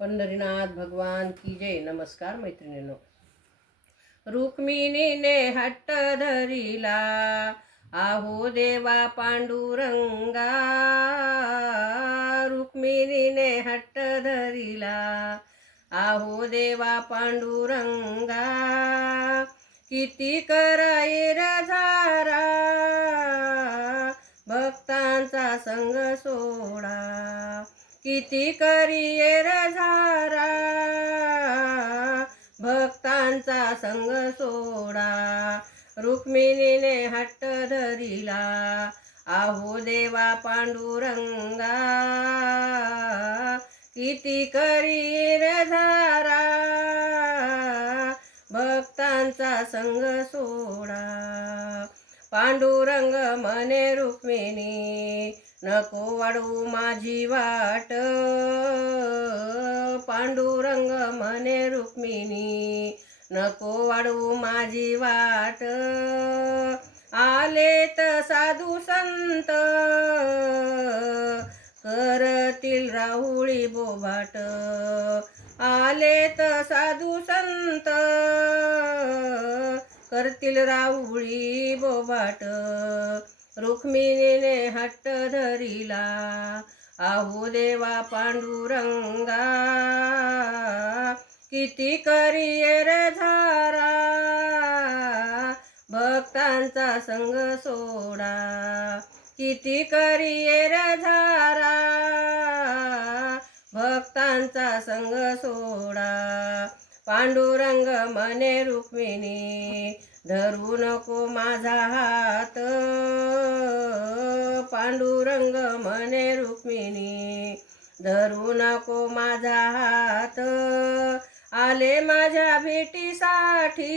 पंढरीनाथ भगवान की जय। नमस्कार मैत्रिणींनो. रुक्मिणीने हट्ट धरिला, आहो देवा पांडुरंगा. रुक्मिणीने हट्ट धरिला, आहो देवा पांडुरंगा. किती कराये रझारा, भक्तांचा संग सोडा. किती करिये रझारा, भक्तांचा संग सोडा. रुक्मिणीने हट्ट धरिला, आहो देवा पांडुरंगा. किती करिये रझारा, भक्तांचा संग सोडा. पांडुरंग म्हणे रुक्मिणी, नको वाढवू माझी वाट. पांडुरंग म्हणे रुक्मिणी, नको वाढवू माझी वाट. आलेत साधू संत, करतील राहुळी बोभाट. आलेत साधू संत, करतील राहुळी बोभाट. रुक्मिणीने हट्ट धरिला, आहो देवा पांडुरंगा. किती करिये रझारा, भक्तांचा संग सोडा. किती करिये रझारा, भक्तांचा संग सोडा. पांडुरंग म्हणे रुक्मिणी, धरू नको माझा हात. पांडुरंग म्हणे रुक्मिणी, धरू नको माझा हात. आले माझ्या भेटीसाठी,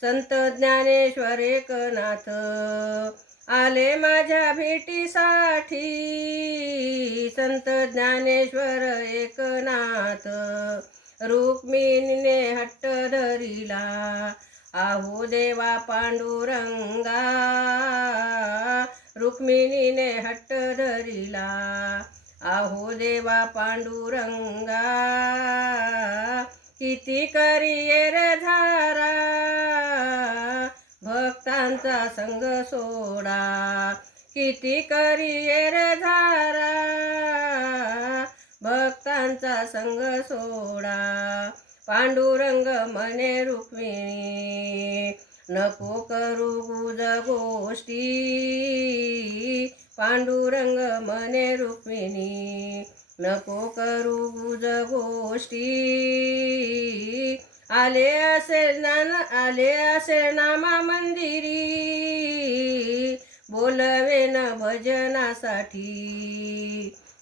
संत ज्ञानेश्वर एकनाथ. आले माझ्या भेटीसाठी, संत ज्ञानेश्वर एकनाथ. रुक्मिणीने हट्ट धरिला, आहो देवा पांडुरंगा. रुक्मिणीने हट्ट धरिला, आहो देवा पांडुरंगा. किती करिये रझारा, भक्तांचा संग सोडा. किती करिये रझारा, भक्तांचा संग सोडा. पांडुरंग म्हणे रुक्मिणी, नको करू गुज गोष्टी. पांडुरंग म्हणे रुक्मिणी, नको करू गुज गोष्टी. आले असेल नामा मंदिरी, बोलवेन भजनासाठी.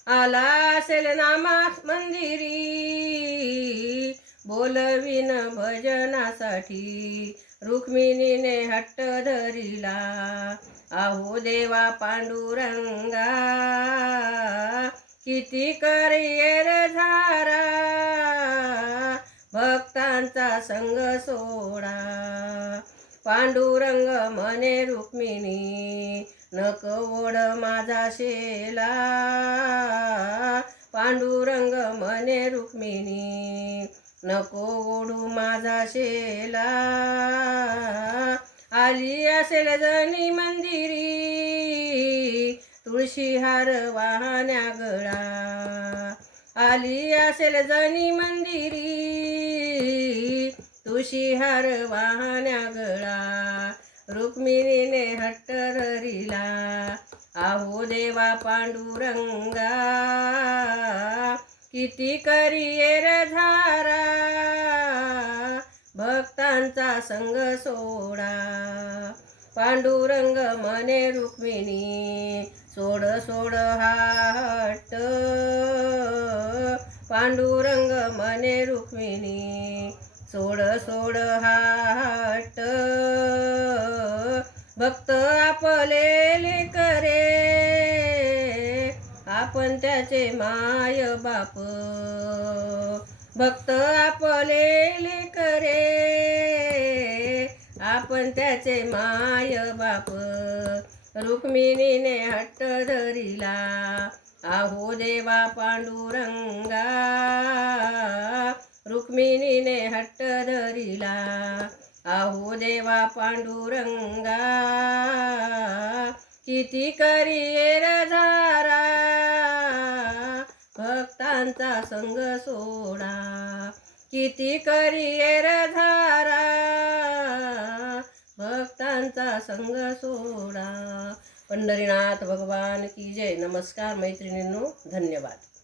आला असेल नामा मंदिरी, बोलवीन भजनासाठी. रुक्मिणीने हट्ट धरिला, आहो देवा पांडुरंगा. किती करिये रझारा, भक्तांचा संग सोडा. पांडुरंग म्हणे रुक्मिणी, नको ओढ माझा शेला. पांडुरंग म्हणे रुक्मिणी, नको ओढू माझा शेला. आली असेल जणी मंदिरी, तुळशीहार वाहण्या गळा. आली असेल जणी मंदिरी, तुळशीहार वाहण्या गळा. रुक्मिणीने हट्ट धरिला, आहो देवा पांडुरंगा. किती करिये रझारा, भक्तांचा संग सोडा. पांडुरंग म्हणे रुक्मिणी, सोड सोड हा हट्ट. पांडुरंग म्हणे रुक्मिणी, सोड सोड हा हट्ट. भक्त आपलेले करे, आपण त्याचे माय बाप. भक्त आपलेले करे, आपण त्याचे माय बाप. रुक्मिणीने हट्ट धरिला, आहो देवा पांडुरंगा रुक्मिणीने हट्ट धरिला. आहो देवा पांडुरंगा किती करिये रे धारा भक्तांचा संग सोडा. किती करिये रे धारा भक्तांचा संग सोडा. पंढरीनाथ भगवान की जय. नमस्कार मैत्रिणींनो, धन्यवाद.